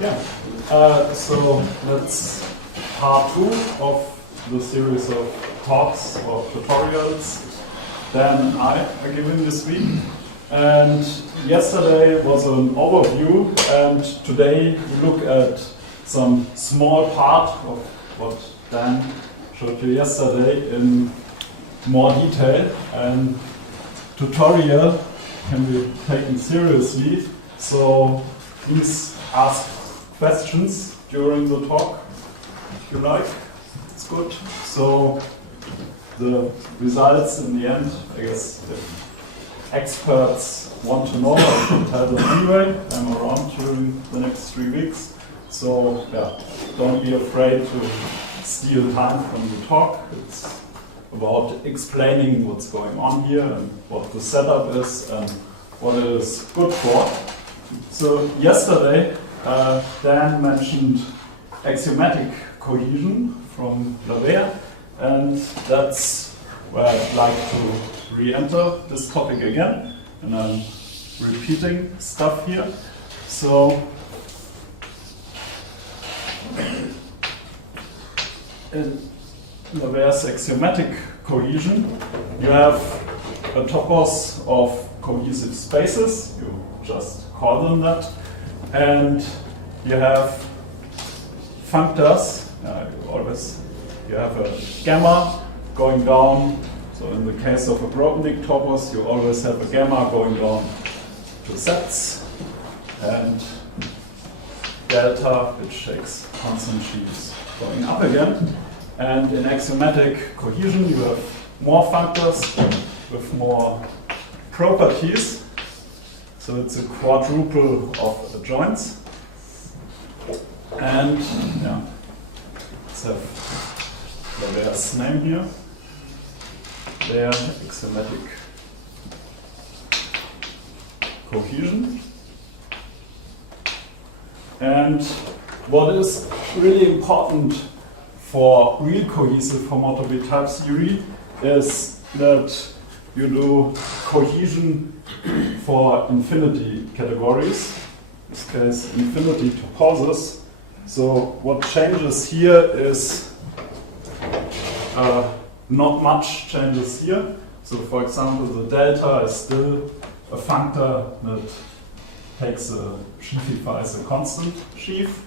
Yeah, so that's part 2 of the series of talks or tutorials Dan I are given this week. And yesterday was an overview, and today we look at some small part of what Dan showed you yesterday in more detail. And tutorial can be taken seriously, so please ask questions during the talk if you like. It's good. So the results in the end, I guess if experts want to know, I can tell them anyway. I'm around during the next 3 weeks. So yeah, don't be afraid to steal time from the talk. It's about explaining what's going on here and what the setup is and what it is good for. So yesterday, Dan mentioned axiomatic cohesion from Lavere, and that's where I'd like to re-enter this topic again, and I'm repeating stuff here. So in Lavere's axiomatic cohesion, you have a topos of cohesive spaces, you just call them that, and you have functors. You have a gamma going down. So in the case of a Grothendieck topos, you always have a gamma going down to sets, and delta, which takes constant sheaves, going up again. And in axiomatic cohesion, you have more functors with more properties. So it's a quadruple of adjoints. And yeah, let's have Lavere's name here. Their axiomatic cohesion. And what is really important for real cohesive homotopy type theory is that you do cohesion for infinity categories, in this case infinity toposes. So what changes here is not much changes here. So for example, the delta is still a functor that takes a sheavifies a constant sheaf,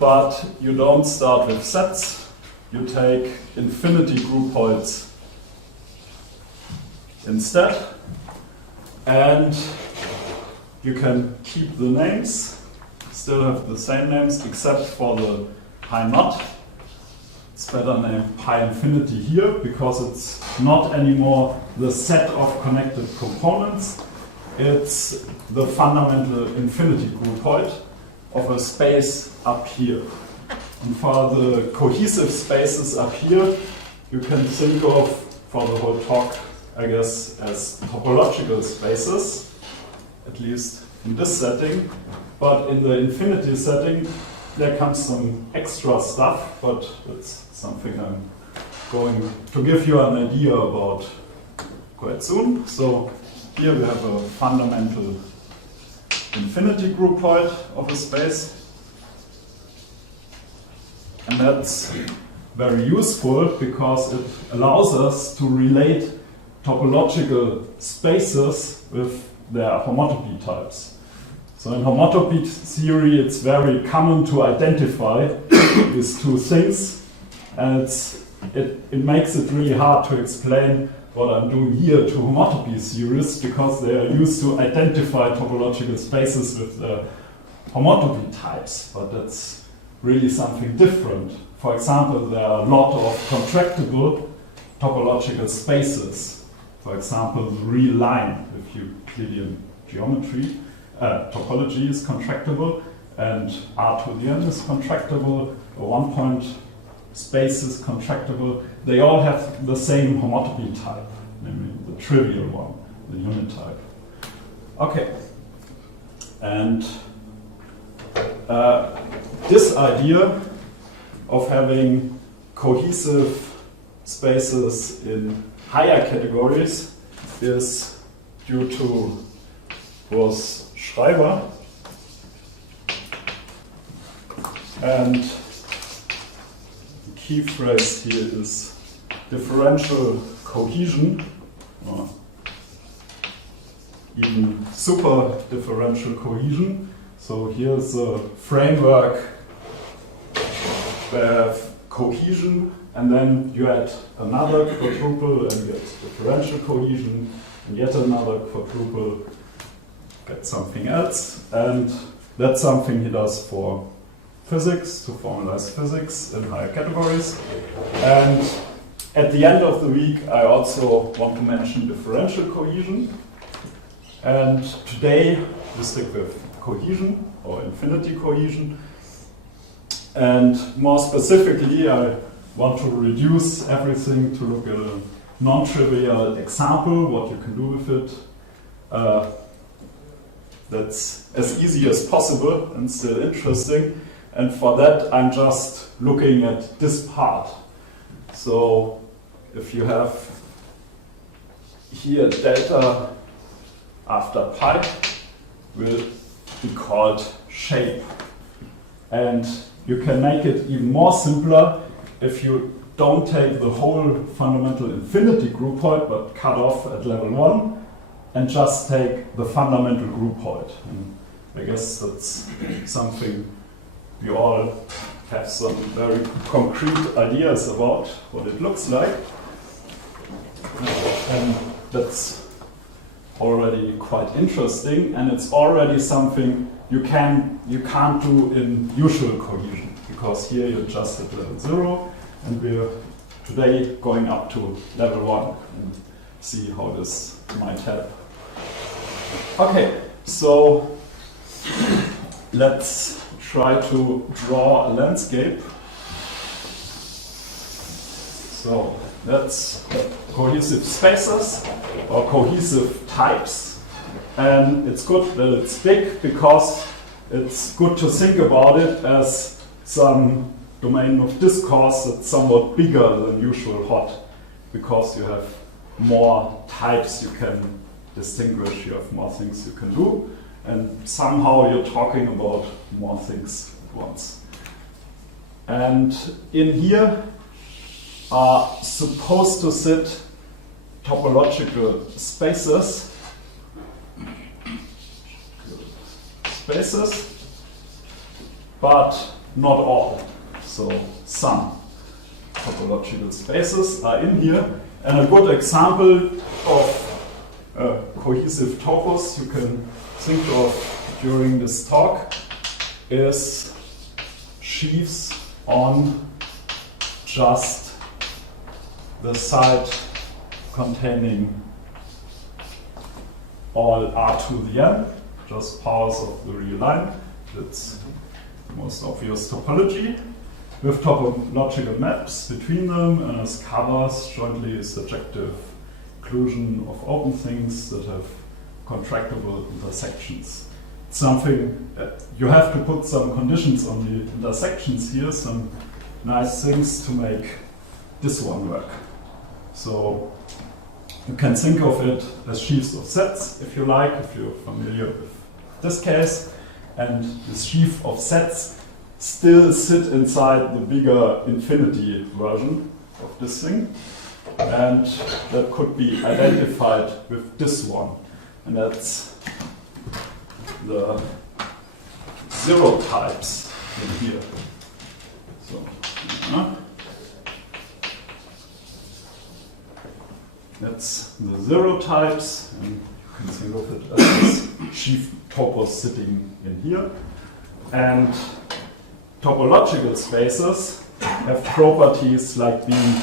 but you don't start with sets. You take infinity groupoids instead, and you can keep the names, still have the same names except for the pi naught. It's better named pi infinity here because it's not anymore the set of connected components. It's the fundamental infinity groupoid of a space up here. And for the cohesive spaces up here, you can think of, for the whole talk, I guess, as topological spaces, at least in this setting. But in the infinity setting, there comes some extra stuff, but it's something I'm going to give you an idea about quite soon. So here we have a fundamental infinity groupoid of a space. And that's very useful because it allows us to relate topological spaces with their homotopy types. So in homotopy theory, it's very common to identify these two things, and it makes it really hard to explain what I'm doing here to homotopy theories because they are used to identify topological spaces with the homotopy types, but that's really something different. For example, there are a lot of contractible topological spaces. For example, the real line with Euclidean geometry. Topology is contractible, and R to the n is contractible, a one-point space is contractible. They all have the same homotopy type, namely the trivial one, the unit type. Okay, and this idea of having cohesive spaces in higher categories is due to Schreiber. And the key phrase here is differential cohesion, or even super differential cohesion. So here's a framework where you have cohesion, and then you add another quadruple and get differential cohesion, and yet another quadruple, get something else. And that's something he does for physics, to formalize physics in higher categories. And at the end of the week, I also want to mention differential cohesion. And today, we stick with cohesion, or infinity cohesion. And more specifically, I want to reduce everything to look at a non-trivial example, what you can do with it. That's as easy as possible and still interesting. And for that, I'm just looking at this part. So if you have here delta after pi will be called shape. And you can make it even more simpler if you don't take the whole fundamental infinity groupoid, but cut off at level 1 and just take the fundamental groupoid. And I guess that's something we all have some very concrete ideas about what it looks like. And that's already quite interesting, and it's already something you can't do in usual cohesion, because here you're just at level 0, and we're today going up to level 1 and see how this might help. Okay, so let's try to draw a landscape. So that's cohesive spaces or cohesive types, and it's good that it's big because it's good to think about it as some domain of discourse that's somewhat bigger than usual HoTT, because you have more types you can distinguish, you have more things you can do, and somehow you're talking about more things at once. And in here are supposed to sit topological spaces, but not all. So some topological spaces are in here, and a good example of a cohesive topos you can think of during this talk is sheaves on just the side containing all r to the n, just powers of the real line. That's the most obvious topology, with topological maps between them, and as covers jointly a surjective inclusion of open things that have contractible intersections. It's something you have to put some conditions on the intersections here, some nice things to make this one work. So you can think of it as sheaves of sets, if you like, if you're familiar with this case. And the sheaf of sets still sit inside the bigger infinity version of this thing. And that could be identified with this one. And that's the zero types in here. So, that's the zero types, and you can think of it as this sheaf topos sitting in here. And topological spaces have properties like being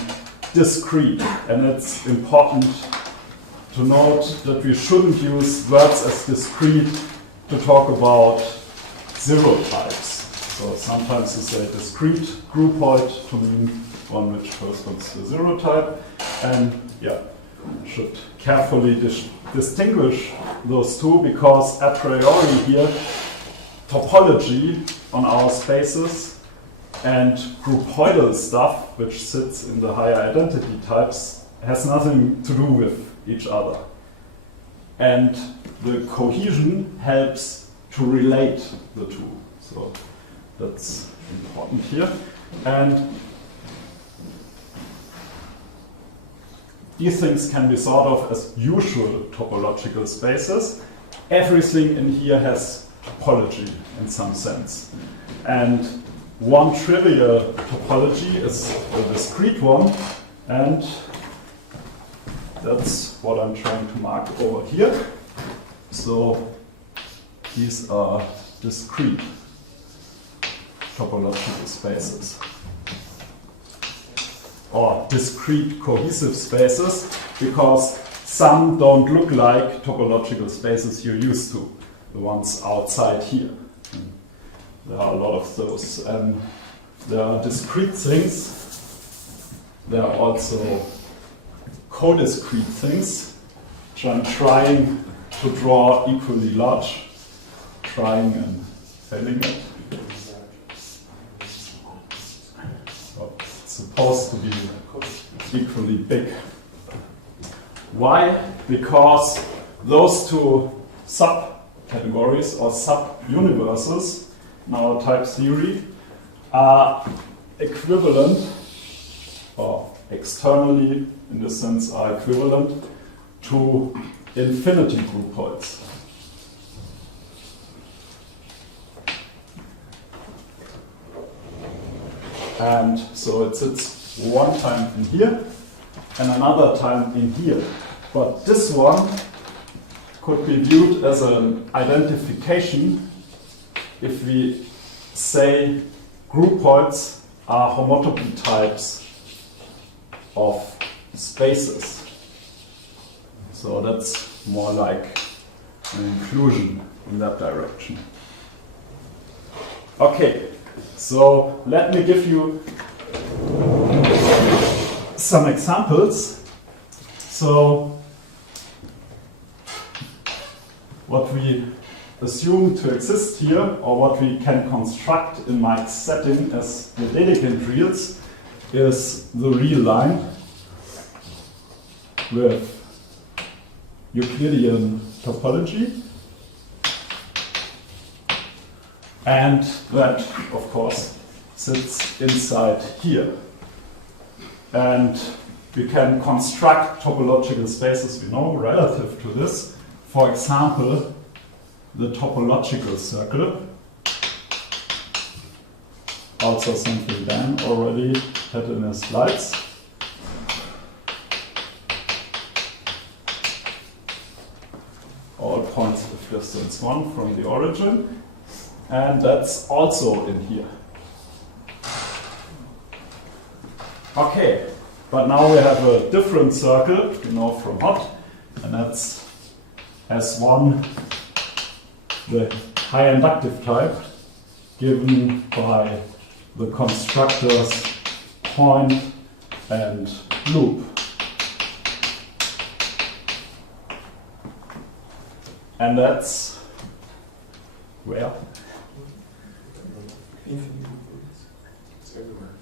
discrete, and it's important to note that we shouldn't use words as discrete to talk about zero types. So sometimes you say discrete groupoid to mean one which corresponds to a zero type, and yeah, you should carefully distinguish those two, because a priori here topology on our spaces and groupoidal stuff, which sits in the higher identity types, has nothing to do with each other. And the cohesion helps to relate the two. So That's important here. And these things can be thought of as usual topological spaces. Everything in here has topology in some sense. And one trivial topology is a discrete one, and that's what I'm trying to mark over here. So these are discrete topological spaces, or discrete cohesive spaces, because some don't look like topological spaces you're used to, the ones outside here. There are a lot of those. There are discrete things. There are also codiscrete things, which I'm trying to draw equally large, trying and failing it. So it's supposed to be equally big. Why? Because those two subcategories or sub-universes in our type theory are equivalent, or externally in this sense are equivalent to infinity groupoids. And so it sits one time in here and another time in here. But this one could be viewed as an identification if we say groupoids are homotopy types of spaces. So that's more like an inclusion in that direction. Okay, so let me give you some examples. So what we assume to exist here, or what we can construct in my setting as the Dedekind reals, is the real line with Euclidean topology, and that, of course, sits inside here. And we can construct topological spaces, we know, relative to this. For example, the topological circle, also something Dan already had in his slides. All points of distance 1 from the origin, and that's also in here. Okay, but now we have a different circle, you know, from HoTT, and that's S1, the high inductive type, given by the constructors point and loop. And that's where? It's everywhere.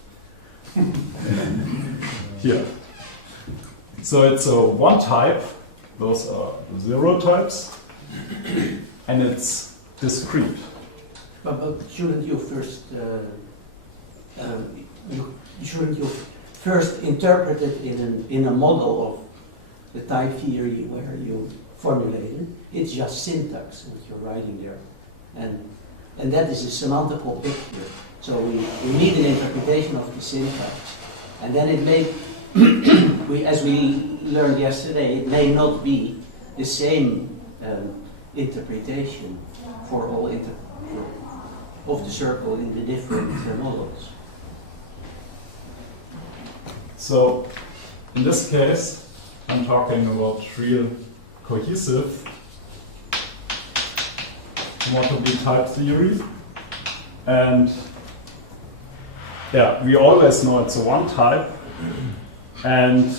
Here. So it's a one type, those are the zero types, and it's discrete. But shouldn't you first shouldn't you first interpret it in a model of the type theory where you formulate it? It's just syntax that you're writing there, and that is a semantical picture. So we need an interpretation of the syntax, and then it may, as we learned yesterday, it may not be the same interpretation for all of the circle in the different models. So in this case, I'm talking about real cohesive homotopy type theory, and yeah, we always know it's a one type, and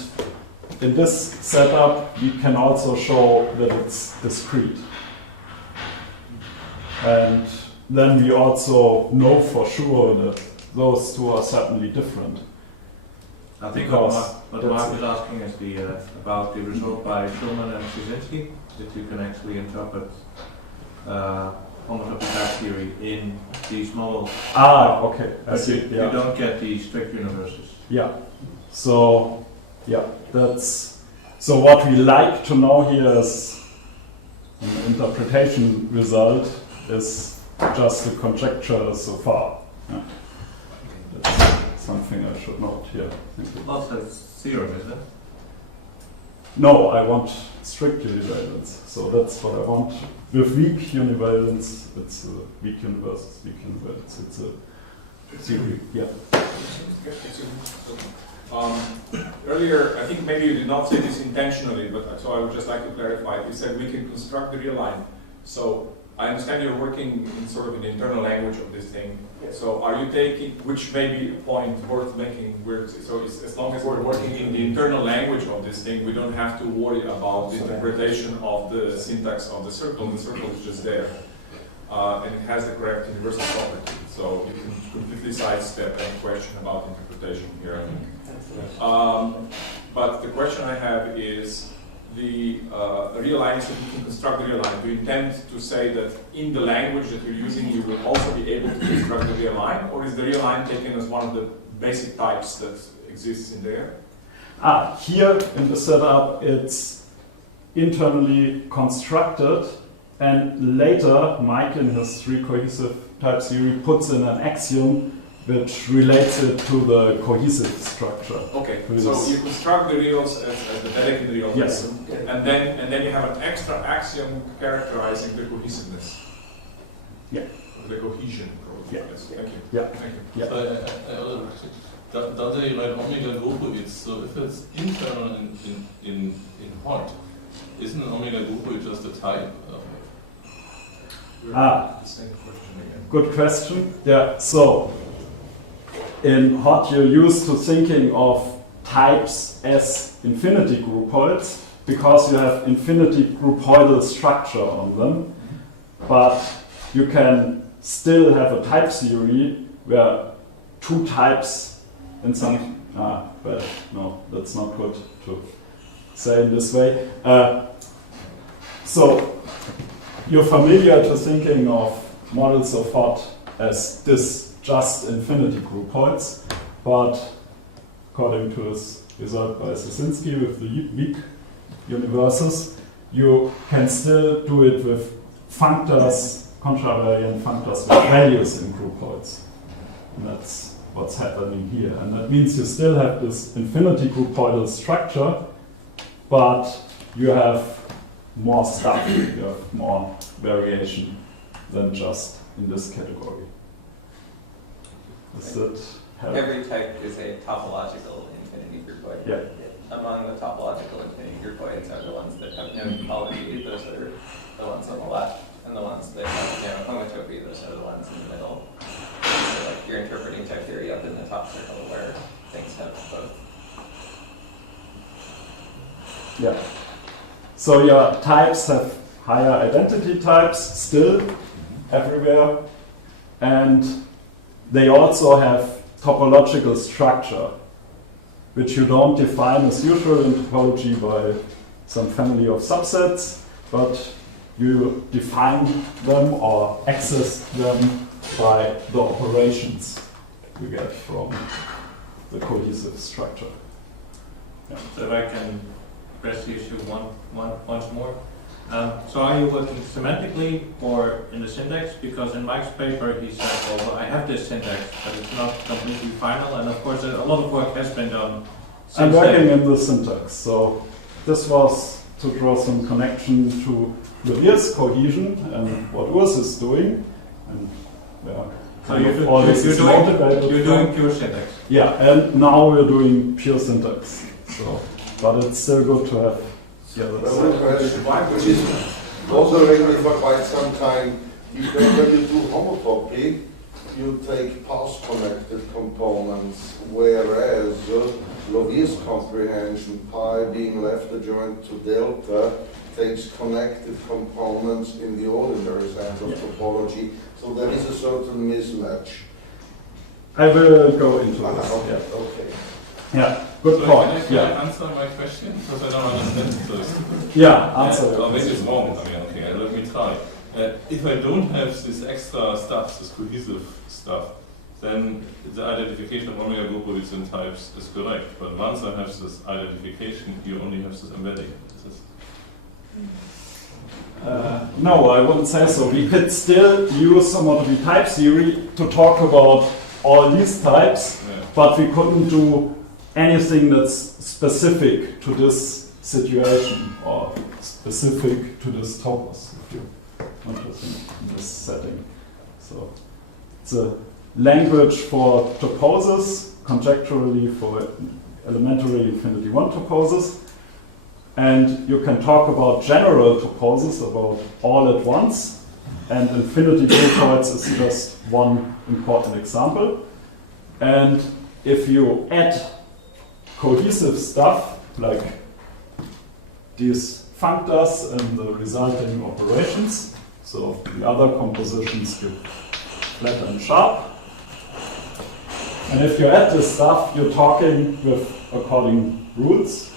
in this setup we can also show that it's discrete. And then we also know for sure that those two are certainly different. I think what Mark is asking is about the result by Schulman and Szynski, that you can actually interpret homotopy type theory in these models. Ah, okay, I But see. you Yeah. don't get the strict universes. Yeah. So, yeah, that's so. What we like to know here is an interpretation result is just a conjecture so far. Yeah. That's something I should note here. Thank you. Lots of theorem, is it? No, I want strict univalence. So that's what I want. With weak univalence, it's a weak universe, weak univalence. It's a theory. Yeah. Earlier, I think maybe you did not say this intentionally, but so I would just like to clarify. You said we can construct the real line. So I understand you're working in sort of an internal language of this thing. So are you taking, which may be a point worth making, so as long as we're working in the internal language of this thing, we don't have to worry about the interpretation of the syntax of the circle. The circle is just there. And it has the correct universal property. So you can completely sidestep any question about interpretation here, I think. But the question I have is, the real line, so you can construct the real line. Do you intend to say that in the language that you're using, you will also be able to construct the real line? Or is the real line taken as one of the basic types that exists in there? Here in the setup, it's internally constructed, and later Mike in his three-cohesive type theory puts in an axiom which relates it to the cohesive structure. Okay, so you construct the reals as the Dedekind real system, and then you have an extra axiom characterizing the cohesiveness. Yeah. The cohesion. Yeah. Yes. Thank you. Yeah. Thank you. Yeah. Does they write omega groupoids? So if it's internal in HoTT, isn't an omega groupoid just a type? The same question again. Good question. Yeah, so in HoTT you're used to thinking of types as infinity groupoids because you have infinity groupoidal structure on them, but you can still have a type theory where two types in some... well, no, that's not good to say in this way. So you're familiar to thinking of models of HoTT as this just infinity groupoids, but according to his result by Szysinski with the weak universes, you can still do it with functors, contravariant functors with values in groupoids. And that's what's happening here. And that means you still have this infinity groupoidal structure, but you have more stuff, you have more variation than just in this category. Does that help? Every type is a topological infinity groupoid. Yeah. Among the topological infinity groupoids are the ones that have no topology, those are the ones on the left, and the ones that have no homotopy, those are the ones in the middle. So like you're interpreting type theory up in the top circle where things have both. Yeah. So your types have higher identity types still everywhere, and they also have topological structure, which you don't define as usual in topology by some family of subsets, but you define them or access them by the operations you get from the cohesive structure. Yeah. So if I can press the issue once more. So are you working semantically or in the syntax? Because in Mike's paper he said, well, I have this syntax, but it's not completely final, and of course a lot of work has been done since I'm working then. in the syntax, so this was to draw some connection to Levier's cohesion and what Urs is doing. And yeah, So you're all this is motivated doing from- pure syntax. Yeah, and now we're doing pure syntax. So, but it's still good to have the other side. Which is also regular for quite some time. When you do homotopy, you take path-connected components, whereas Levier's comprehension, pi being left adjoint to delta, takes connected components in the ordinary sense of topology. So there is a certain mismatch. I will go into this. Okay. Yeah. Okay. Yeah, good So point. can I Yeah, answer my question? Because I don't understand it first. yeah, answer. Oh, maybe it's wrong. I mean, okay, let me try. If I don't have this extra stuff, this cohesive stuff, then the identification of omega groupoids in types is correct. But once I have this identification, you only have this embedding. No, I wouldn't say so. We could still use homotopy type theory to talk about all these types, but we couldn't do anything that's specific to this situation or specific to this topos, if you want to think in this setting. So it's a language for toposes, conjecturally for elementary infinity one toposes. And you can talk about general toposes, about all at once, and infinity groupoids is just one important example. And if you add cohesive stuff, like these functors and the resulting operations, so the other compositions give flat and sharp. And if you add this stuff, you're talking with according rules.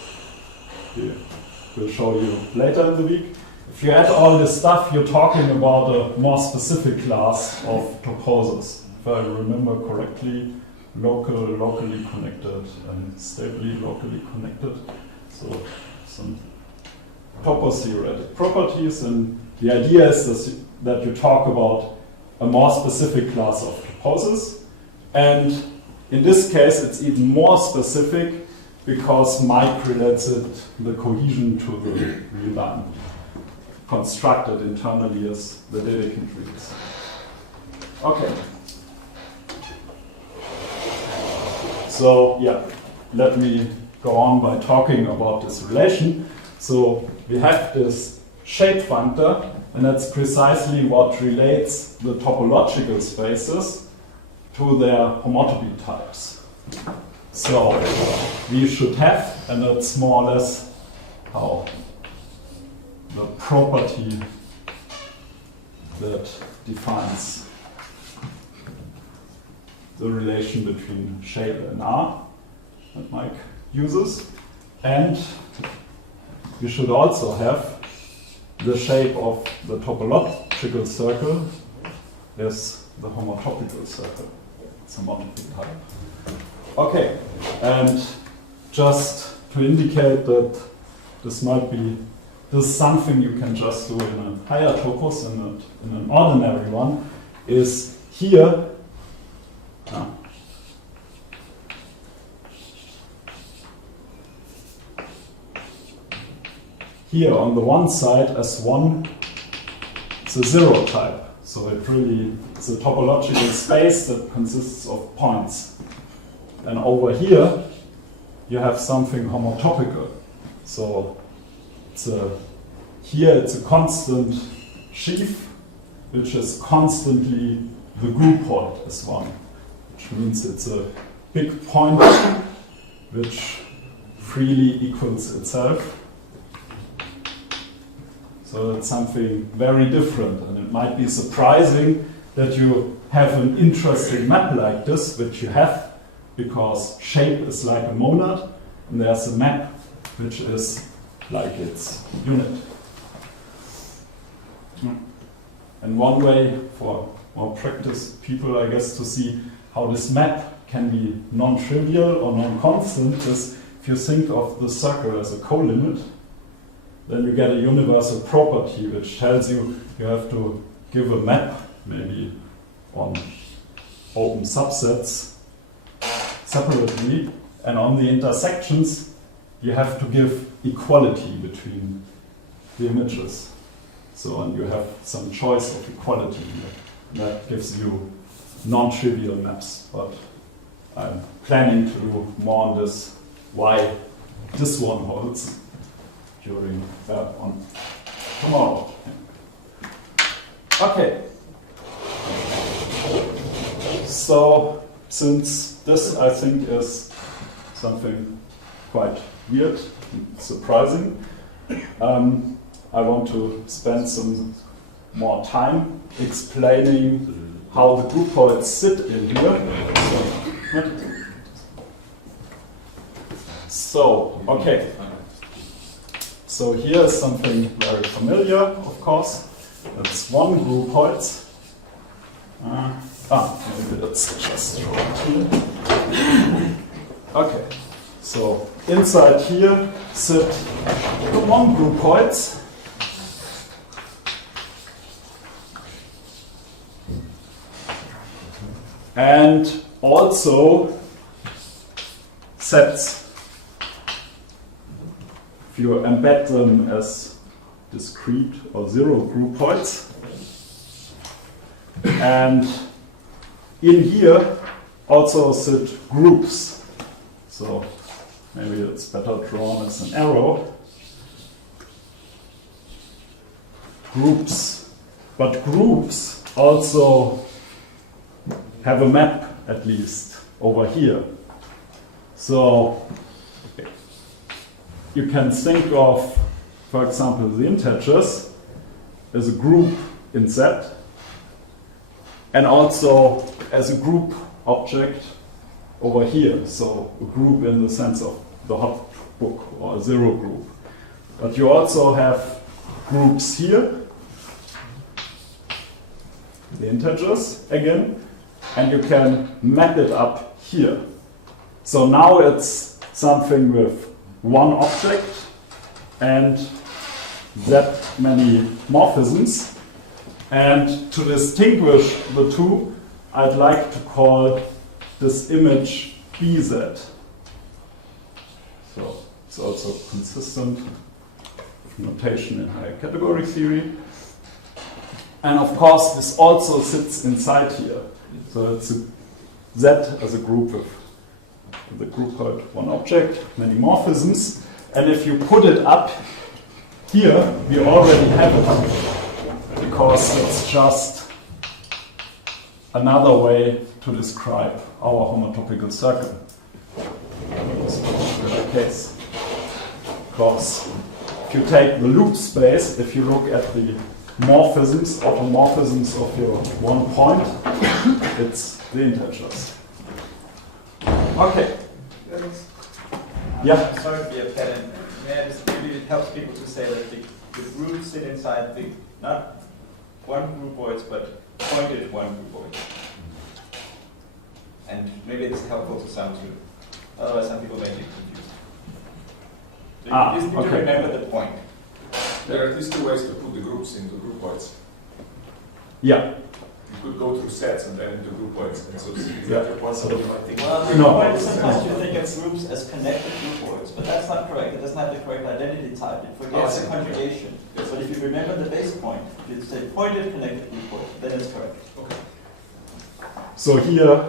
We'll show you later in the week. If you add all this stuff, you're talking about a more specific class of toposes. If I remember correctly, locally connected, and stably locally connected. So some topos-theoretic properties, and the idea is that you talk about a more specific class of toposes. And in this case, it's even more specific because Mike relates it, the cohesion, to the real line, constructed internally as the Dedekind trees. Okay. So, yeah, let me go on by talking about this relation. So, we have this shape functor, and that's precisely what relates the topological spaces to their homotopy types. So we should have, and that's more or less how the property that defines the relation between shape and R that Mike uses. And we should also have the shape of the topological circle is the homotopical circle. It's a homotopy type. Okay, and just to indicate that this is something you can just do in a higher topos and in an ordinary one, is here, here on the one side S1, it's a zero type. So it really is a topological space that consists of points. And over here, you have something homotopical. So here it's a constant sheaf, which is constantly the groupoid S1, which means it's a big point which freely equals itself. So it's something very different, and it might be surprising that you have an interesting map like this, which you have, because shape is like a monad, and there's a map which is like its unit. And one way for more practiced people, I guess, to see how this map can be non-trivial or non-constant is if you think of the circle as a colimit, then you get a universal property which tells you have to give a map, maybe on open subsets, separately, and on the intersections you have to give equality between the images. So, and you have some choice of equality here. That gives you non-trivial maps, but I'm planning to do more on this, why this one holds during on tomorrow. Okay. So, since this, I think, is something quite weird and surprising, I want to spend some more time explaining how the groupoids sit in here. So, okay. So here is something very familiar, of course. It's one groupoid. Maybe let's just draw it here. Okay, so inside here sit the one groupoids. And also sets, if you embed them as discrete or zero groupoids. And in here also sit groups. So maybe it's better drawn as an arrow. Groups. But groups also have a map, at least, over here. So you can think of, for example, the integers as a group in Z, and also as a group object over here. So a group in the sense of the hot book or a zero group. But you also have groups here, the integers again, and you can map it up here. So now it's something with one object and that many morphisms. And to distinguish the two, I'd like to call this image BZ. So it's also consistent notation in higher category theory. And of course, this also sits inside here. So it's a Z as a group with the group called one object, many morphisms. And if you put it up here, we already have it, because it's just another way to describe our homotopical circle. In this particular case. Because if you take the loop space, if you look at the morphisms, automorphisms of your one point, it's the integers. Okay. Yeah. Sorry to be a pedant. Maybe it helps people to say that the groups sit inside the, not one groupoids, but pointed one groupoids. And maybe it's helpful to some too. Otherwise, some people may get confused. So you just need to remember the point. There are at least two ways to put the groups into groupoids. Yeah. You could go through sets and then into groupoids. And so this is Yeah. exactly what some people might think. Well, the No. point is sometimes you think of groups as connected groupoids, but that's not correct. It doesn't have the correct identity type. It forgets the conjugation. Yes. But if you remember the base point, if you say pointed connected groupoid, then it's correct. Okay. So here,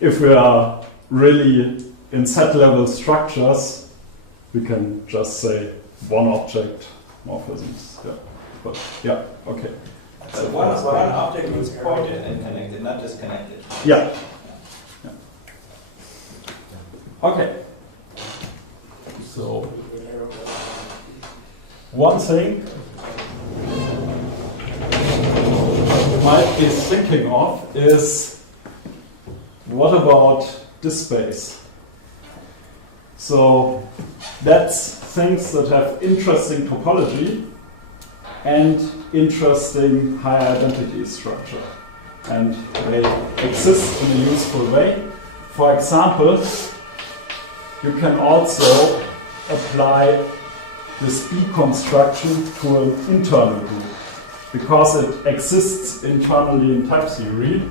if we are really in set-level structures, we can just say one object morphisms. Yeah. But yeah, okay. So one object is pointed and connected, not just connected. Yeah. Yeah. Okay. So one thing you might be thinking of is, what about this space? So that's things that have interesting topology and interesting higher identity structure. And they exist in a useful way. For example, you can also apply this B construction to an internal group, because it exists internally in type theory.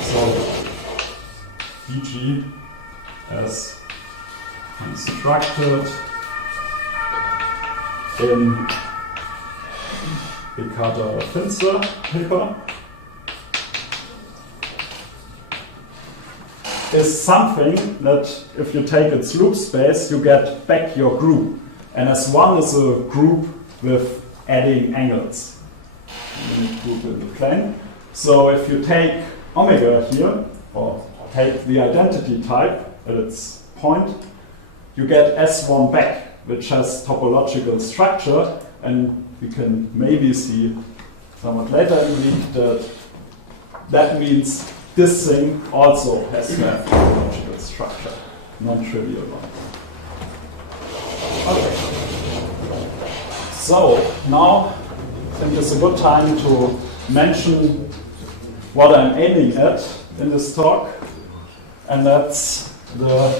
So DG as constructed in Finster paper is something that if you take its loop space, you get back your group. And S1 is a group with adding angles. Group in the plane. So if you take omega here, or take the identity type at its point, you get S1 back, which has topological structure, and we can maybe see somewhat later in the week that that means this thing also has to have topological structure, non-trivial one. Okay. So now think it's a good time to mention what I'm aiming at in this talk, and that's the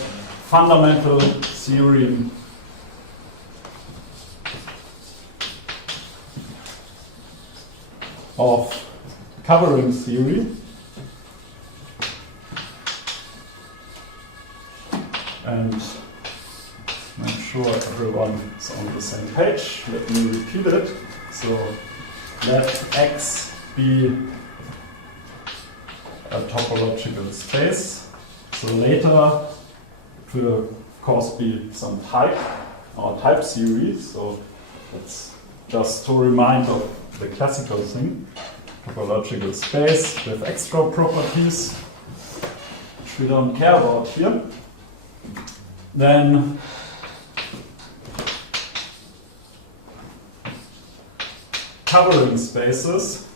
fundamental theorem of covering theory. And make sure everyone is on the same page. Let me repeat it. So let X be a topological space. So later it will of course be some type or type series. So it's just to remind of the classical thing. Topological space with extra properties, which we don't care about here. Then covering spaces,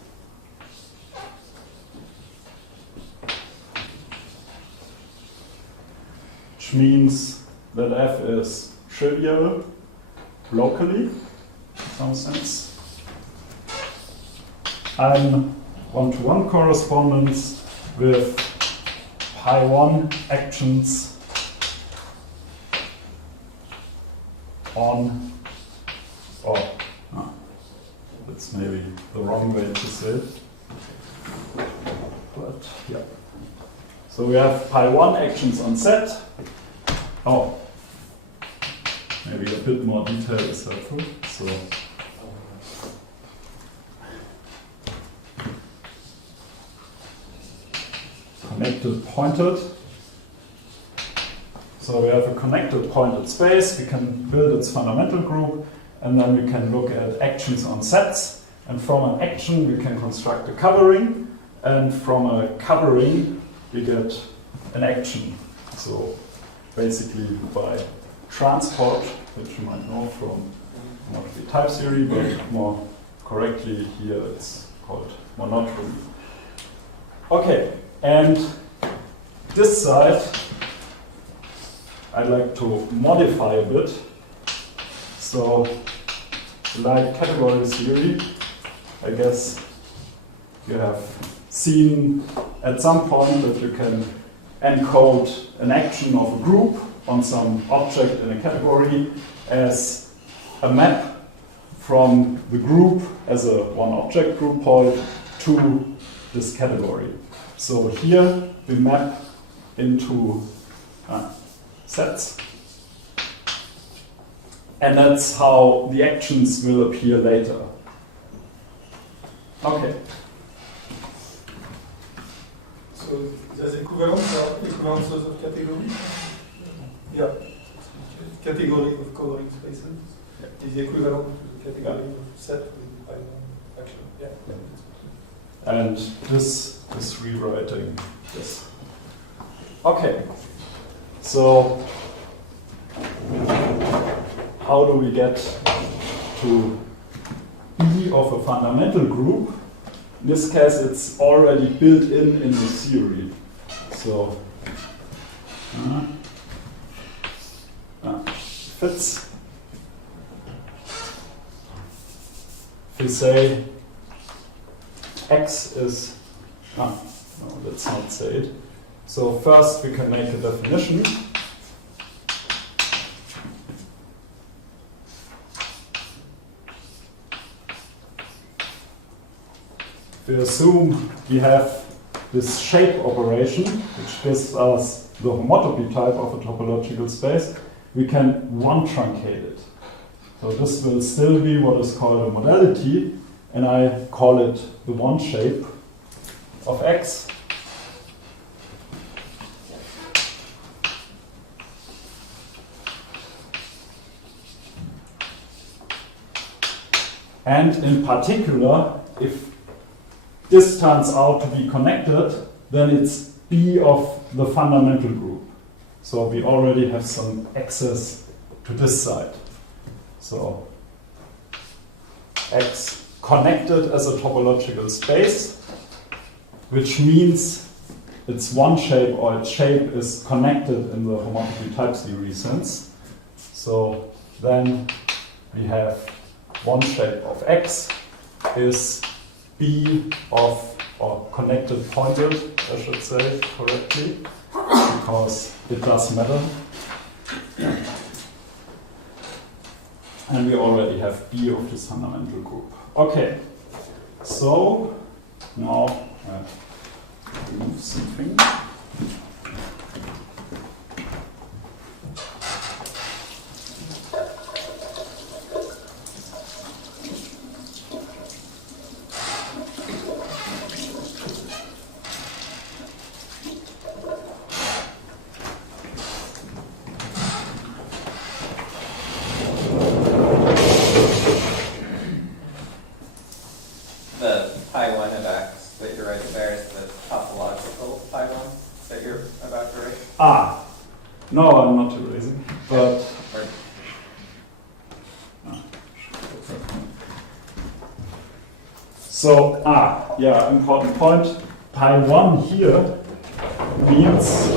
which means that F is trivial locally, in some sense. I'm one-to-one correspondence with pi1 actions on, or that's maybe the wrong way to say it, but yeah. So we have pi1 actions on set. Oh, maybe a bit more detail is helpful. So connected pointed. So we have a connected pointed space, we can build its fundamental group, and then we can look at actions on sets, and from an action we can construct a covering, and from a covering we get an action. So basically by transport, which you might know from monotopy type theory, but more correctly here it's called monotopy. Okay, and this side I'd like to modify a bit. So, like category theory, I guess you have seen at some point that you can encode an action of a group on some object in a category as a map from the group as a one-object group point to this category. So here we map into sets. And that's how the actions will appear later. Okay. So there's equivalences of categories? Yeah. Category of covering spaces is equivalent to the category of set with pi1 action. Yeah. And this is rewriting this. Okay. So how do we get to E of a fundamental group? In this case, it's already built in the theory. So fits. If we say X is, no, let's not say it. So first we can make a definition. We assume we have this shape operation, which gives us the homotopy type of a topological space. We can one-truncate it. So this will still be what is called a modality, and I call it the one shape of X. And in particular, if this turns out to be connected, then it's B of the fundamental group. So we already have some access to this side. So X connected as a topological space, which means its one shape or its shape is connected in the homotopy type theory sense. So then we have one shape of X, is B of, or connected pointed, I should say correctly, because it does matter. And we already have B of this fundamental group. Okay, so now I remove something. The pi 1 of x that you're writing there is the topological pi 1 that you're about to write? Ah, no, I'm not erasing, but Or so, yeah, important point. Pi 1 here means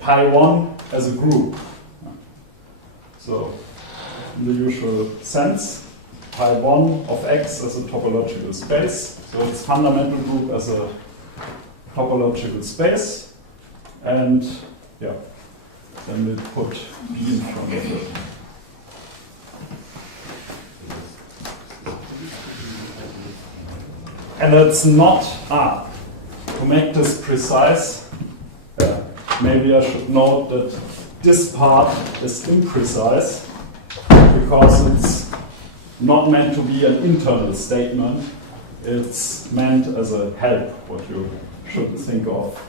pi 1 as a group. So, in the usual sense, pi 1 of x as a topological space. So, it's fundamental group as a topological space. And, yeah, then we put p in front of it. And it's not, to make this precise, maybe I should note that this part is imprecise because it's not meant to be an internal statement. It's meant as a help, what you should think of,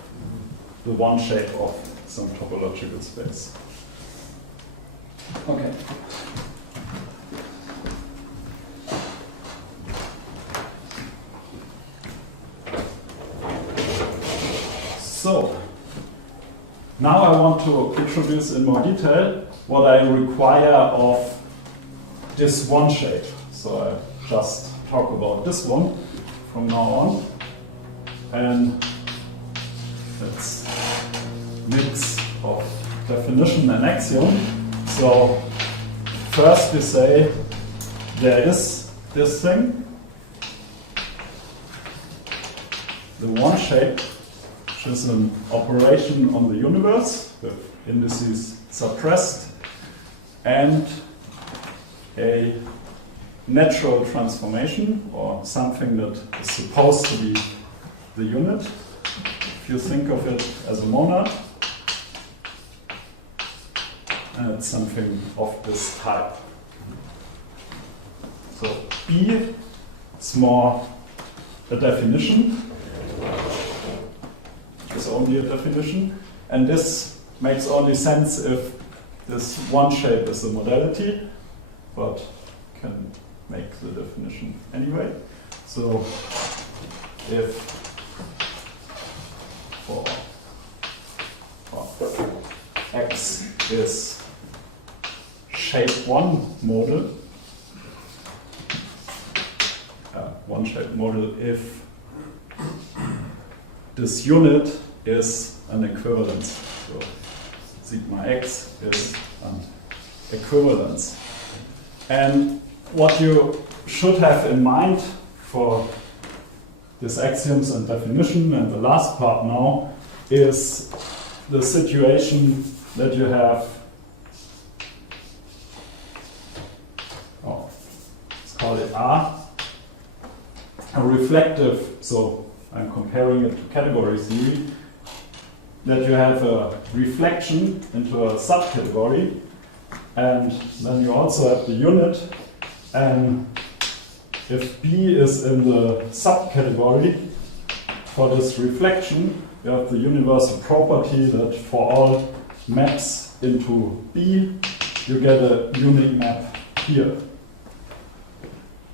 the one shape of some topological space. Okay. So, now I want to introduce in more detail what I require of this one shape. So I just talk about this one from now on. And it's mix of definition and axiom. So first we say there is this thing, the one shape, which is an operation on the universe with indices suppressed, and a natural transformation, or something that is supposed to be the unit. If you think of it as a monad, and it's something of this type. So B is more a definition. Is only a definition, and this makes only sense if this one shape is a modality, but can make the definition anyway. So if for x is shape 1 modal, one shape modal if this unit is an equivalence. So sigma x is an equivalence. And what you should have in mind for these axioms and definition, and the last part now, is the situation that you have, let's call it R, a reflective, so I'm comparing it to category theory, that you have a reflection into a subcategory, and then you also have the unit, and if B is in the subcategory for this reflection, you have the universal property that for all maps into B, you get a unique map here.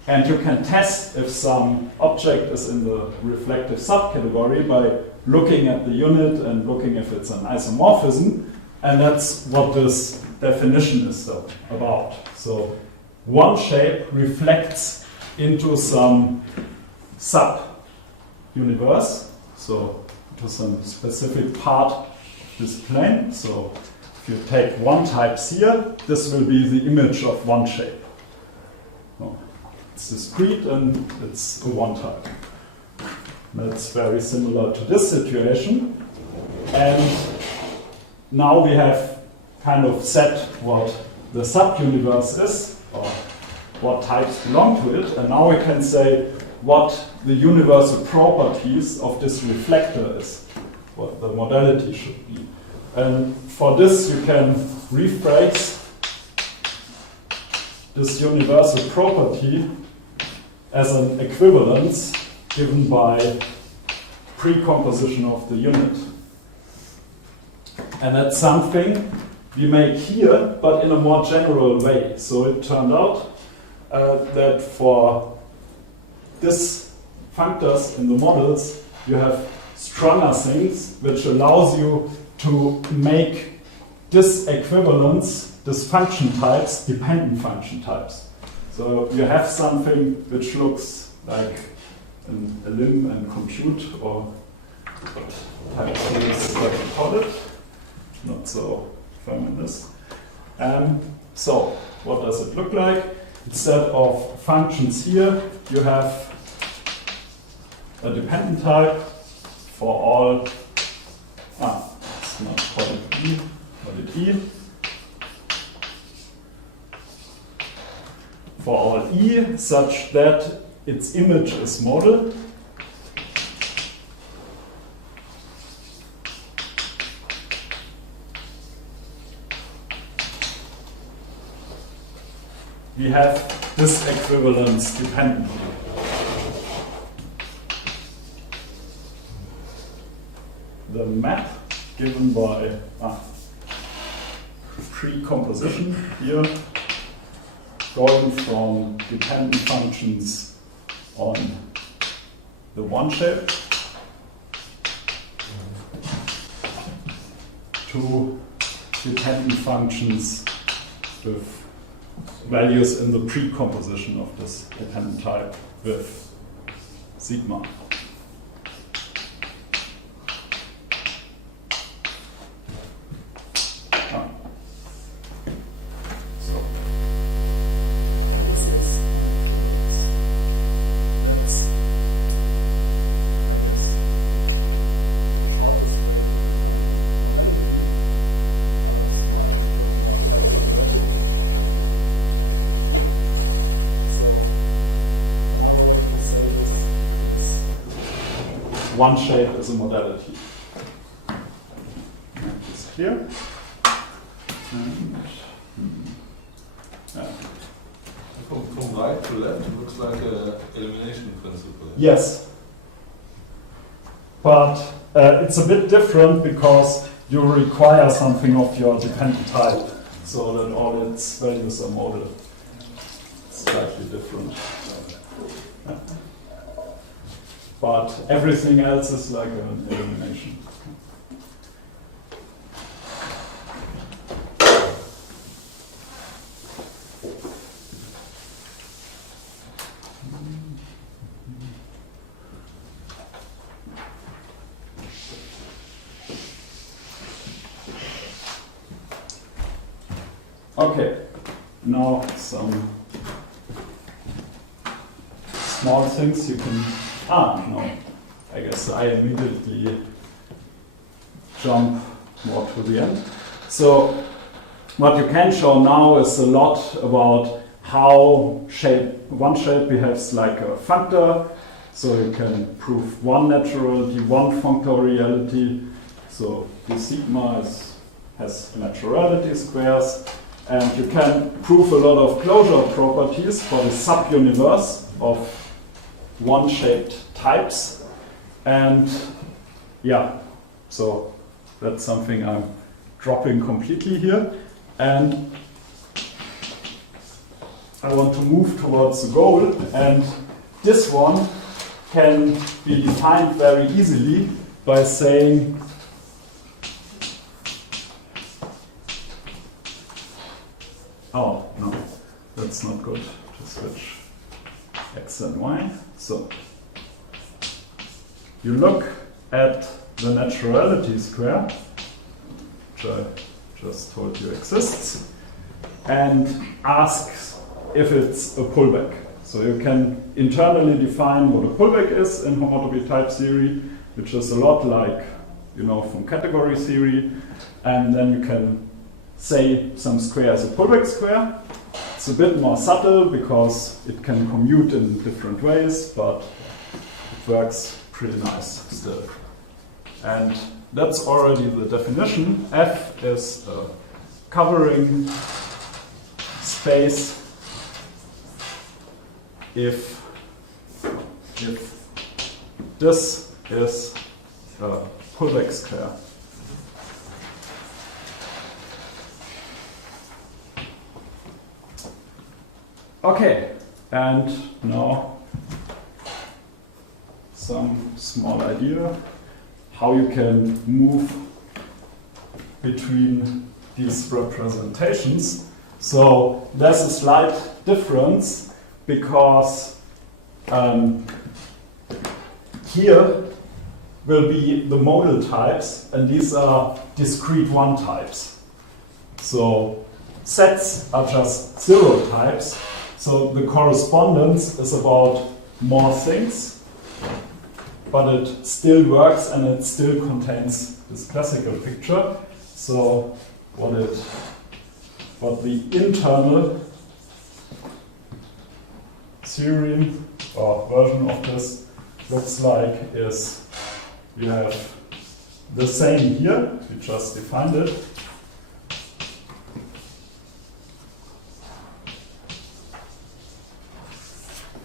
And you can test if some object is in the reflective subcategory by looking at the unit and looking if it's an isomorphism. And that's what this definition is about. So one shape reflects into some sub-universe, so to some specific part of this plane. So if you take one type here, this will be the image of one shape. it's discrete and it's a one type. That's very similar to this situation. And now we have kind of set what the subuniverse is, or what types belong to it, and now we can say what the universal properties of this reflector is, what the modality should be. And for this you can rephrase this universal property as an equivalence given by precomposition of the unit. And that's something we make here, but in a more general way. So it turned out that for this functors in the models, you have stronger things, which allows you to make this equivalence, this function types, dependent function types. So you have something which looks like a lim and compute, or what type of things like we call it. Not so firm in this. So what does it look like? Instead of functions here, you have a dependent type for all, it's not call it E, call it E. For all E, such that its image is modal. We have this equivalence dependently. The map given by precomposition here, going from dependent functions on the one shape to dependent functions with values in the precomposition of this dependent type with sigma. One shape is a modality. It's clear. And, From right to left, it looks like an elimination principle. Yes. But it's a bit different because you require something of your dependent type so that all its values are modal. It's slightly different. But everything else is like an elimination. Okay, now some small things you can. No, I guess I immediately jump more to the end. So what you can show now is a lot about how one shape behaves like a functor. So you can prove one naturality, one functoriality. So the sigma has naturality squares. And you can prove a lot of closure properties for the subuniverse of one-shaped types. And yeah, so that's something I'm dropping completely here. And I want to move towards the goal. And this one can be defined very easily by saying oh, no, that's not good to switch x and y. So you look at the naturality square, which I just told you exists, and ask if it's a pullback. So you can internally define what a pullback is in homotopy type theory, which is a lot like, you know, from category theory, and then you can say some square is a pullback square. It's a bit more subtle because it can commute in different ways, but it works pretty nice still. And that's already the definition. F is a covering space if this is a pullback square. Okay, and now some small idea how you can move between these representations. So there's a slight difference because here will be the modal types, and these are discrete one types. So sets are just zero types. So the correspondence is about more things, but it still works and it still contains this classical picture. So what the internal theorem or version of this looks like is we have the same here, we just defined it.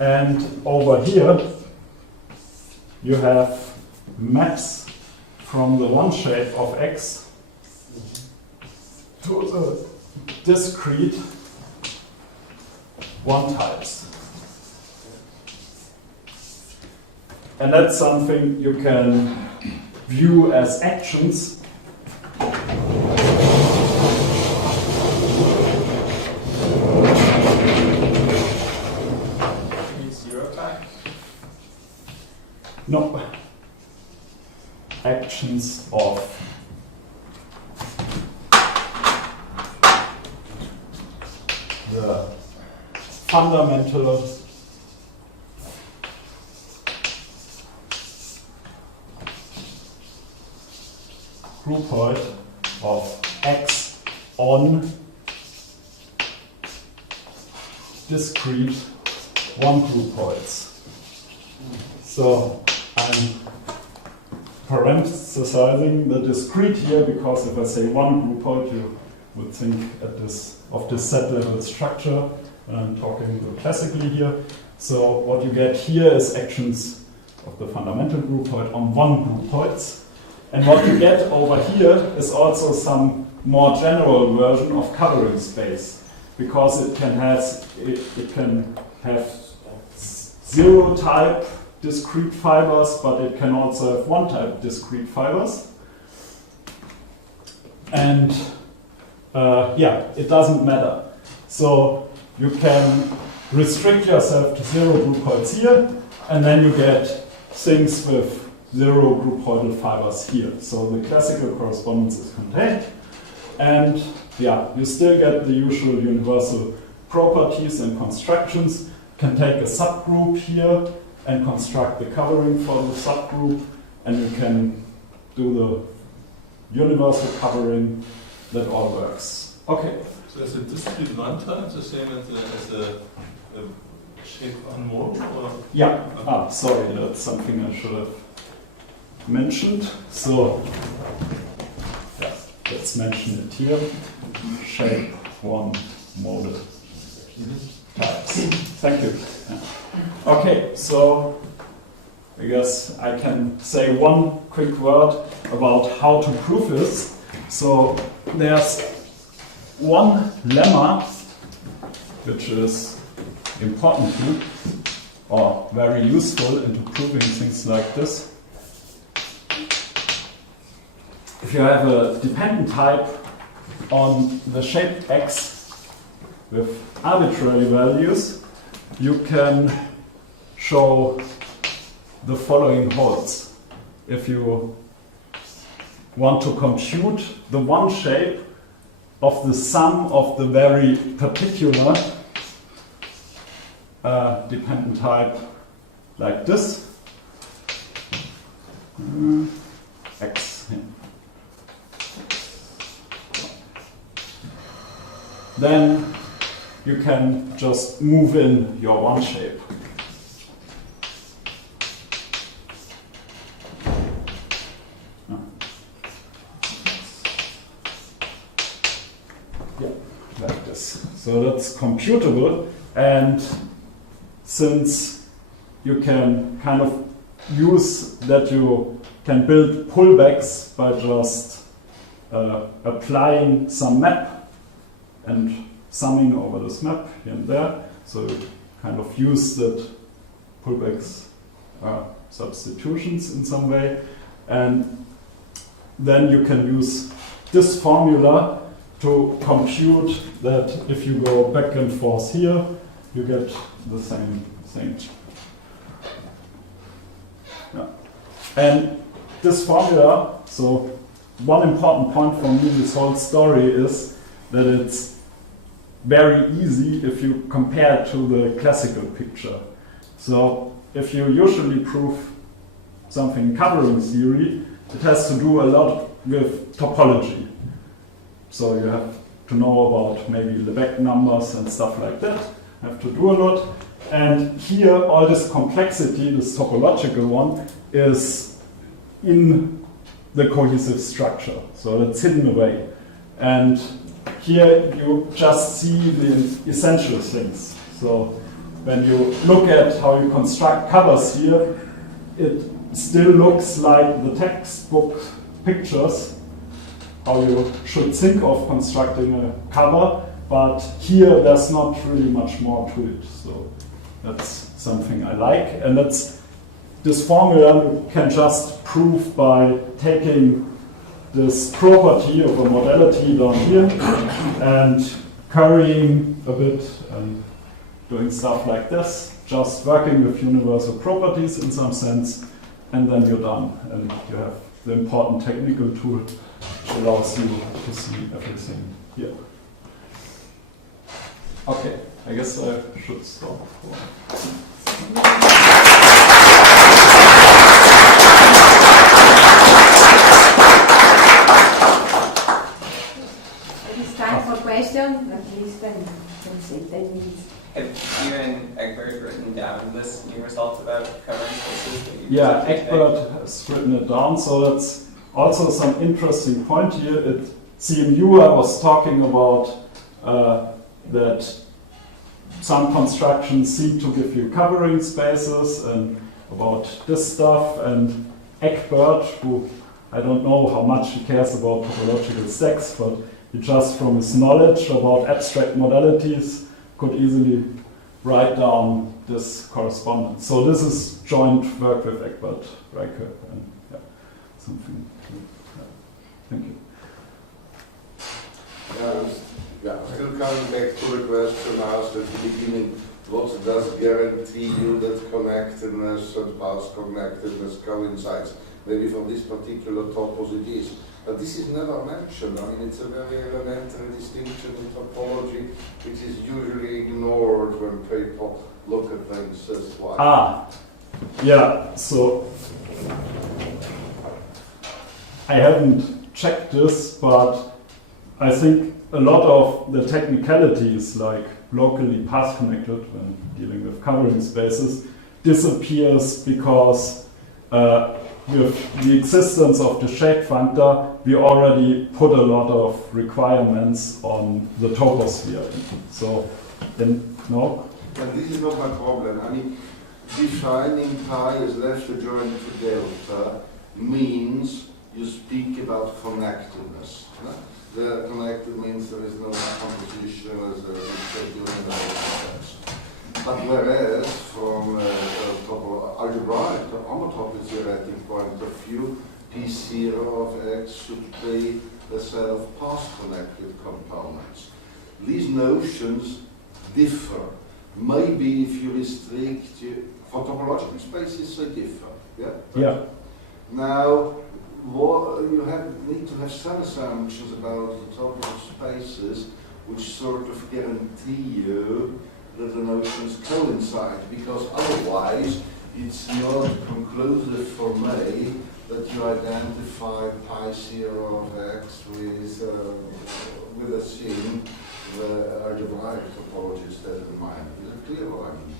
And over here, you have maps from the one shape of X to the discrete one types. And that's something you can view as actions. No. Actions of the fundamental groupoid of X on discrete one groupoids. So I'm parenthesizing the discrete here because if I say one groupoid, you would think of this set level structure. And I'm talking classically here. So what you get here is actions of the fundamental groupoid on one groupoids. And what you get over here is also some more general version of covering space, because it can have zero type discrete fibers, but it can also have one type discrete fibers. And it doesn't matter. So you can restrict yourself to zero groupoids here, and then you get things with zero groupoidal fibers here. So the classical correspondence is contained, and you still get the usual universal properties and constructions. You can take a subgroup here and construct the covering for the subgroup, and you can do the universal covering. That all works. Okay. So is a discrete one type the same as a shape on modal? Or? Yeah. Sorry, that's something I should have mentioned. So let's mention it here. Shape one modal types. Thank you. Yeah. Okay, so I guess I can say one quick word about how to prove this. So there's one lemma which is important to or very useful into proving things like this. If you have a dependent type on the shape X with arbitrary values, you can show the following holds. If you want to compute the one shape of the sum of the very particular dependent type like this. X. Then you can just move in your one shape. Yeah, like this. So that's computable, and since you can kind of use that you can build pullbacks by just applying some map and summing over this map here and there. So you kind of use that pullbacks are substitutions in some way. And then you can use this formula to compute that if you go back and forth here, you get the same thing. Yeah. And this formula, so one important point for me in this whole story is that it's very easy if you compare it to the classical picture. So if you usually prove something in covering theory, it has to do a lot with topology. So you have to know about maybe Lebesgue numbers and stuff like that. You have to do a lot. And here, all this complexity, this topological one, is in the cohesive structure. So that's hidden away. And here you just see the essential things. So when you look at how you construct covers here, it still looks like the textbook pictures, how you should think of constructing a cover, but here there's not really much more to it. So that's something I like, and that's this formula you can just prove by taking this property of a modality down here and currying a bit and doing stuff like this, just working with universal properties in some sense, and then you're done. And you have the important technical tool which allows you to see everything here. Okay, I guess I should stop. It's time for questions, but please spend, let's say, 10 minutes. Have you and Egbert written down this new result about covering spaces? That you Yeah, presented today? Egbert has written it down, so that's also some interesting point here. At CMU I was talking about that some constructions seem to give you covering spaces and about this stuff, and Egbert, who I don't know how much he cares about topological stacks, but he just from his knowledge about abstract modalities could easily write down this correspondence. So this is joint work with Egbert Reike, and yeah, something. Thank you. Yeah, still coming back to the question asked at the beginning, what does guarantee you that connectedness and past connectedness coincides? Maybe for this particular topos it is, but this is never mentioned. I mean, it's a very elementary distinction in topology, which is usually ignored when people look at things as why. Ah, yeah, so I haven't checked this, but I think a lot of the technicalities, like locally path connected when dealing with covering spaces, disappears because with the existence of the shape functor, we already put a lot of requirements on the toposphere. So, then, no? And this is not my problem. I mean, defining pi as left adjoint to delta means you speak about connectedness. No? The connected means there is no composition as a schedule in the steps. But whereas from algebraic to homotopy theoretic point of view, P0 of x should be a set of path-connected components. These notions differ. Maybe if you restrict, for topological spaces they differ. Yeah? Yeah. Now, you need to have some assumptions about the total spaces which sort of guarantee you that the notions coincide, because otherwise it's not conclusive for me that you identify pi 0 of x with a scene the algebraic topology is set in mind. Is it clear what I mean?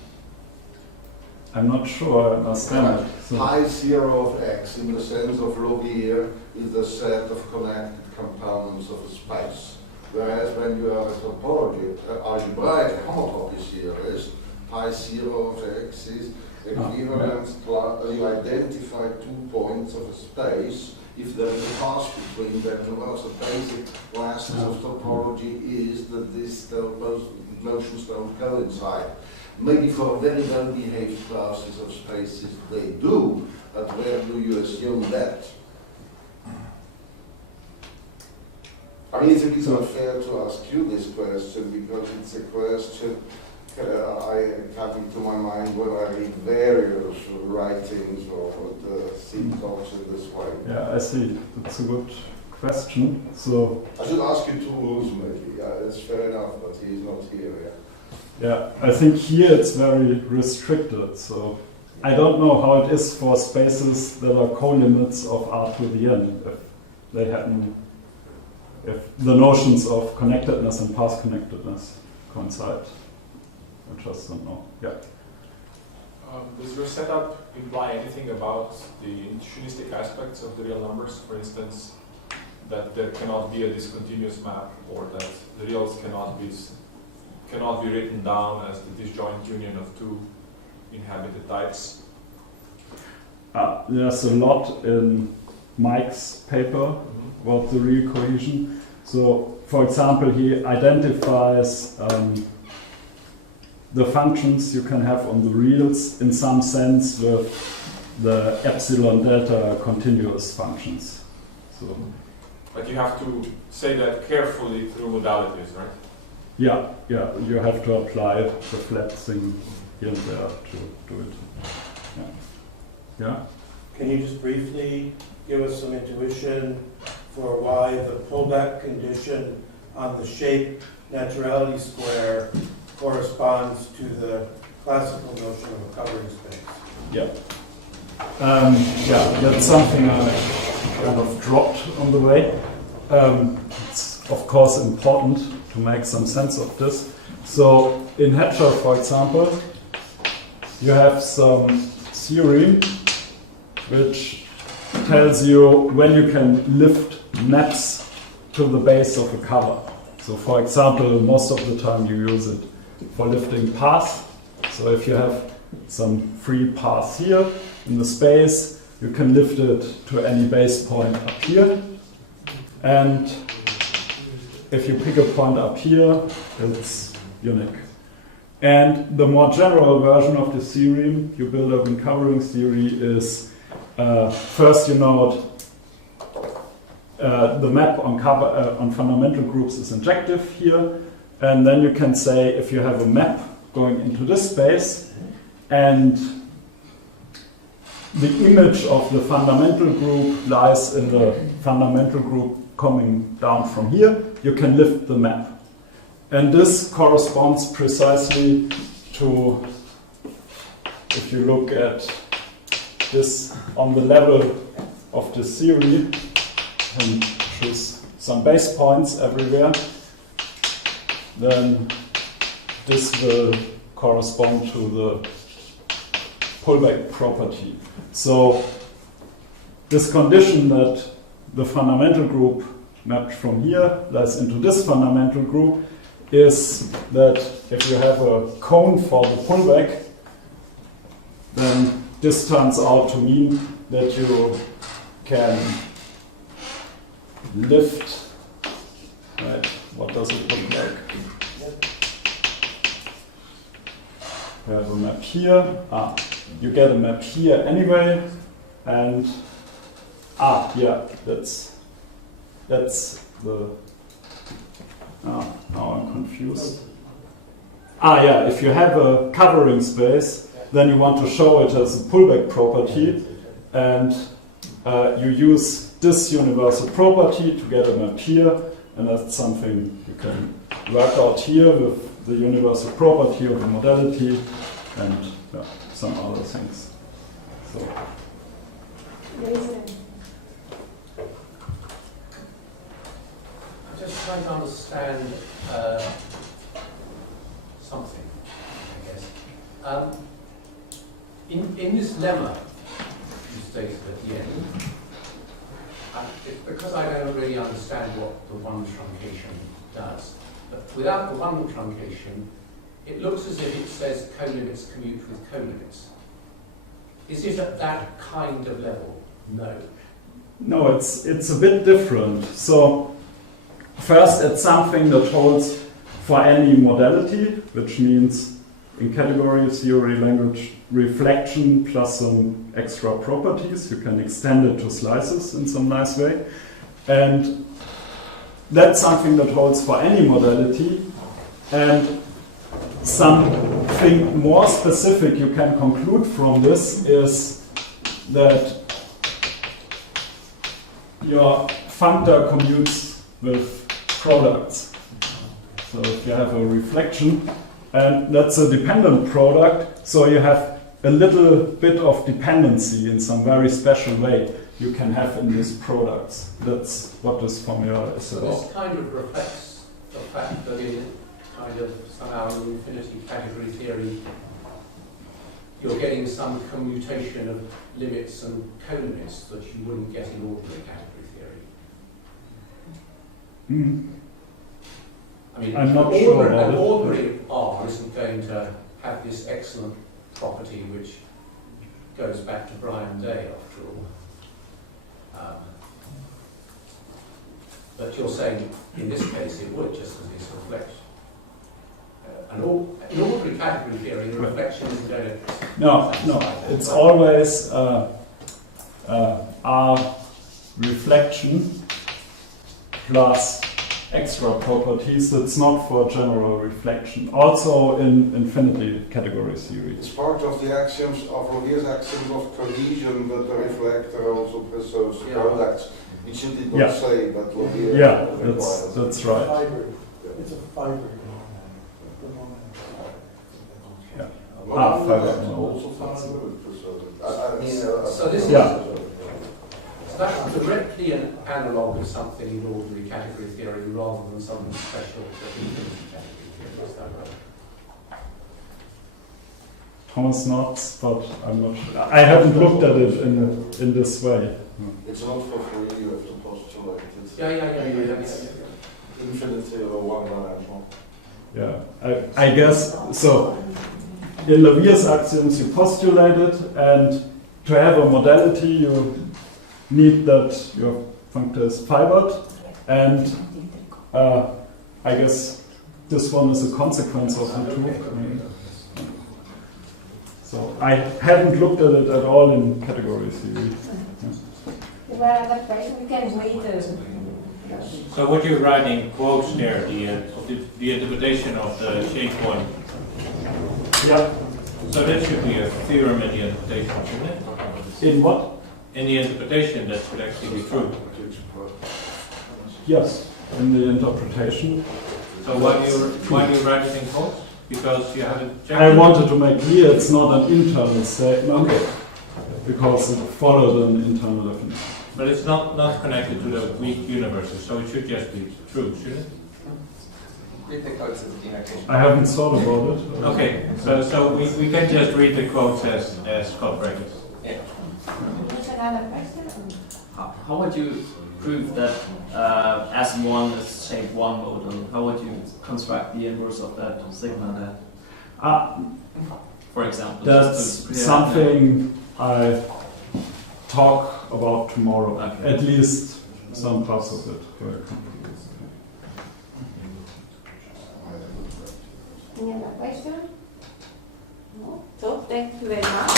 I'm not sure I understand it. So Pi 0 of x, in the sense of Logier, is the set of connected components of a space. Whereas when you have a topology, algebraic homotopy series, pi 0 of x is equivalent to you identify 2 points of a space if there is a path between them. And one of the basic classes of topology is that both notions don't coincide. Maybe for very well-behaved classes of spaces they do, but where do you assume that? I mean, it's a bit unfair to ask you this question, because it's a question I come into my mind when I read various writings or see talks in this way. yeah, I see. That's a good question. So I should ask you two rules maybe. It's fair enough, but he's not here yet. yeah, I think here it's very restricted. So I don't know how it is for spaces that are co-limits of R to the n, if they happen, if the notions of connectedness and path connectedness coincide. I just don't know. Yeah. Does your setup imply anything about the intuitionistic aspects of the real numbers? For instance, that there cannot be a discontinuous map, or that the reals cannot be written down as the disjoint union of two inhabited types? There's a lot in Mike's paper about the real cohesion. So, for example, he identifies the functions you can have on the reals in some sense with the epsilon delta continuous functions. So, but you have to say that carefully through modalities, right? yeah, you have to apply the flat thing here and there to do it. Yeah. Can you just briefly give us some intuition for why the pullback condition on the shape naturality square corresponds to the classical notion of a covering space? Yeah. That's something I kind of dropped on the way. It's of course important to make some sense of this. So in Hatcher, for example, you have some theory which tells you when you can lift maps to the base of a cover. So for example, most of the time you use it for lifting paths. So if you have some free path here in the space, you can lift it to any base point up here. And if you pick a point up here, it's unique. And the more general version of the theorem you build up in covering theory is first you note the map on fundamental groups is injective here, and then you can say if you have a map going into this space and the image of the fundamental group lies in the fundamental group coming down from here, you can lift the map. And this corresponds precisely to, if you look at this on the level of the theory, and choose some base points everywhere, then this will correspond to the pullback property. So this condition that the fundamental group mapped from here lies into this fundamental group is that if you have a cone for the pullback, then this turns out to mean that you can lift, right? What does it look like? We have a map here. You get a map here anyway, and that's the. Now I'm confused. If you have a covering space, then you want to show it as a pullback property, and you use this universal property to get a map here, and that's something you can work out here with the universal property of a modality, and yeah, some other things. So. I'm just trying to understand something, I guess. In this lemma you stated at the end, because I don't really understand what the one truncation does, but without the one truncation, it looks as if it says colimits commute with colimits. Is it at that kind of level? No. No, it's a bit different. So first, it's something that holds for any modality, which means in category theory language reflection plus some extra properties. You can extend it to slices in some nice way. And that's something that holds for any modality. And something more specific you can conclude from this is that your functor commutes with products. So if you have a reflection, and that's a dependent product, so you have a little bit of dependency in some very special way you can have in these products. That's what this formula is So about. this kind of reflects the fact that in kind of somehow in infinity category theory, you're getting some commutation of limits and colimits that you wouldn't get in ordinary category theory. Mm. I mean, I'm not sure about an it. ordinary R isn't going to have this excellent property which goes back to Brian Day, after all. But you're saying in this case it would, just as it's reflection. In ordinary category theory, the reflection isn't going to. No, it's always R reflection plus extra properties. That's not for general reflection. Also in infinity category theory. It's part of the axioms of Rovier's axioms of cohesion that the reflector also preserves products, which you did not say, but Rovier that's right. Fiber. It's a fiber. Yeah. Fibrational. So this is so that's directly an analogue of something in ordinary category theory rather than something special for infinity category theory. Is that right? Thomas nods, but I'm not sure. I haven't looked at it in this way. It's not for free, you have to postulate it. Yeah. Infinity or one-dimensional. Yeah, I guess so. In Lavier's axioms, you postulate it, and to have a modality, you need that your functor is fibered, and I guess this one is a consequence of the two. So I haven't looked at it at all in category theory. Well, other question, we can wait. So what you write in quotes there, the interpretation of the shape point. Yeah. So that should be a theorem in the interpretation, shouldn't it? In what? In the interpretation, that should actually be true. Yes, in the interpretation. So why do you write it in quotes? Because you haven't checked. I wanted to make clear it's not an internal statement, because it followed an internal definition. But it's not connected to the weak universes, so it should just be true, shouldn't it? Read the quotes as a denotation. I haven't thought about it. Okay, so we can just read the quotes as Scott brackets. Yeah. There's another question. How would you prove that S1 is shape 1 modal? How would you construct the inverse of that sigma that, for example? That's something I talk about tomorrow. Okay. At least some parts of it. Any other question? No? So thank you very much.